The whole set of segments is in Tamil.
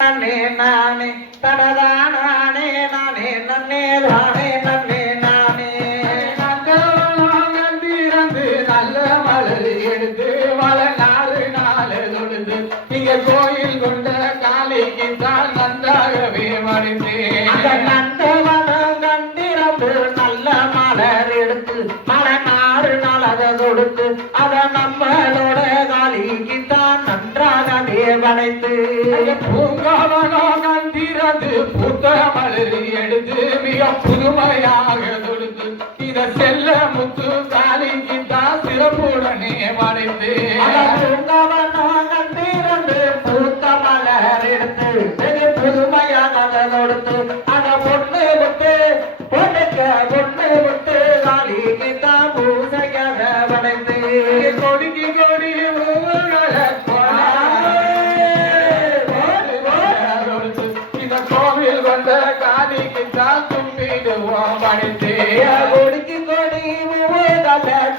நானே நானே தனதா நானே நானே நன்னே தானே நன்னே நானே நந்திரந்து நல்ல மலர் எடுத்து வள நாலு நாலு தொடுத்து இங்க கோயில் கொண்ட காலைக்கு தான் நன்றாகவே மறைந்தேன் நந்தவனம் கண்டிரந்து நல்ல மலர் எடுத்து மழை நாறு நாள் அதை தொடுத்து அதை நம்மளோட காலிக்கு தான் நன்றாகவே படைத்து பூங்காவனோ நந்திரந்து பூத்த மலர் எடுத்து மிக புதுமையாக தொடுத்து இத செல்ல முத்து காலிக்கு தான் சிறப்புடனே படைத்து பூங்காவனோ கண்டிரந்து பூத்த மலர் எடுத்து மிக புதுமையாக அதை தொடுத்து அதை பொண்ணு விட்டு பொண்ணு விட்டு காலிக்கு தான் பூசையாக படைத்து கொடிக்கு கொடி கோவில் கொண்ட காதிக்கு தான் தும்பிடுவோம் படைத்து கொடிக்கு கொடி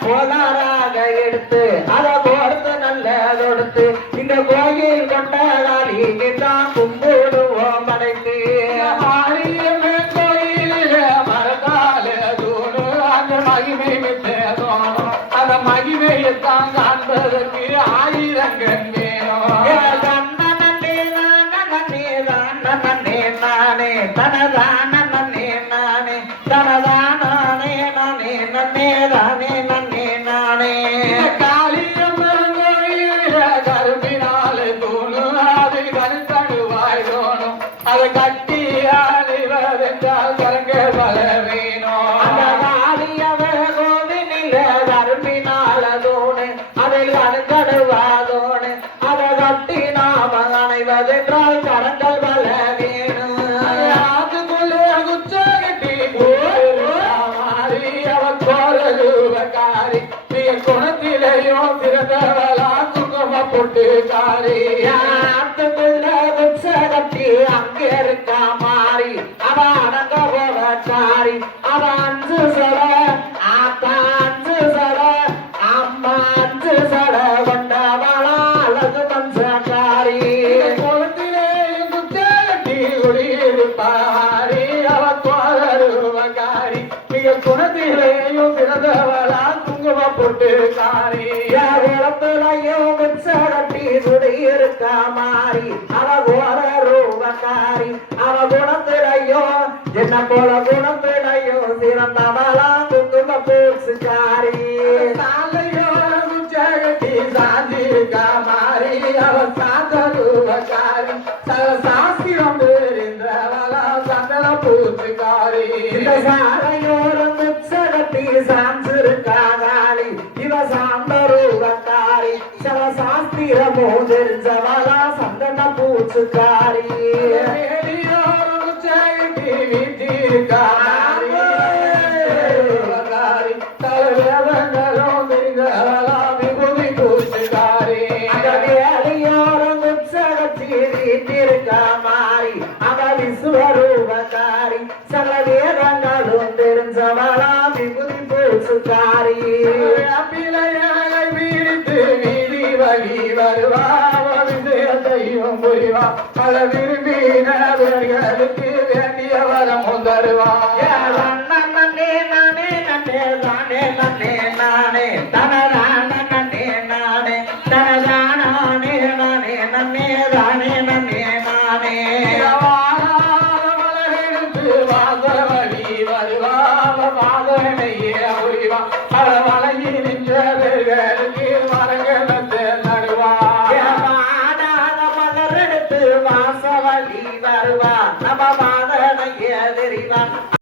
கோலாராக எடுத்து அதை கொடுத்து நல்ல தொடுத்து இந்த கோயில் கொண்ட காலிக்கு தான் கும்பிடுவோம் படைத்து கோயில மறந்தால தூணு அந்த மகிமை தோணும் அந்த மகிமையைத்தான் காண்பதற்கு ஆயிரங்கள் வேணும் நானே தனதான நன்னே நானே தனதானே நானே நன்னே தானே நன்னே நானே காளியம்மன் கோயில கரும்பினாலே தோணும் அது கருத்தடுவாய் தோணும் அதை கட்டி ஆளுவதென்றால் கரங்க பல வேணும் அந்த காளியவ கோவிலில கரும்பினால தோணு அதில் கருக்கடுவாதோனு அதை கட்டி நாம அணைவதென்றால் கரங்கள் பல வேணும் குணத்திலையும் சிறந்தவளா குங்கும போட்டு காரியாத்துக்குள்ள கட்டி அங்க இருக்கா மாறி அவ அடங்க போல காரி அவ அஞ்சு சட ஆத்தா அஞ்சு சட அம்மா அஞ்சு சட கொண்டவளா அழகு மஞ்சக்காரி குளத்திலேயும் குச்சாட்டி குடியிருப்பாரி அவ கோரருவகாரி மிக குணத்திலேயும் சிறந்தவளா குங்கும போட்டு காரியாத்துலையும் கட்டி சுடி இருக்கா மாறி அவ கோர ரூபக்காரி அவ குணத்திலையோ என்ன போல குணத்திலையோ சிறந்தவளா குங்கும பூசுக்காரி குச்சாட்டி சாந்திருக்கா மாறி அவ சாந்தருவகாரி சல சாஸ்திரம் தெரிந்தவளா சந்தன பூசுக்காரி இந்த சாலையோரம் கட்டி சாந்திருக்காரி இவ சாந்தருவக்காரி சல சாஸ்திரமோ தெரிஞ்சவளா சந்தன பூசுக்காரி மாறி அவ விஸ்வரூபக்காரி சகல வேதங்களும் தெரிஞ்சவளா விபுதி பூசுக்காரி பிள்ளையை வீழ்த்து வீதி வழி வருவா தெய்வம் புரிவா பல விரும்பினவர்களுக்கு வேண்டிய வரமும் தருவா நன்னே நானே நன்னே தானே நன்னே நானே தனதான நன்னே நானே தனதானே நானே நன்னே தானே நன்னே நானே வாசவழி வருவா வாதனையே புரிவா பல மலையில் நின்றவர்களுக்கு மரங்களுக்கு நடுவா மலரெடுத்து வாசவழி வருவா நம்ம மாதனையே தெரிவா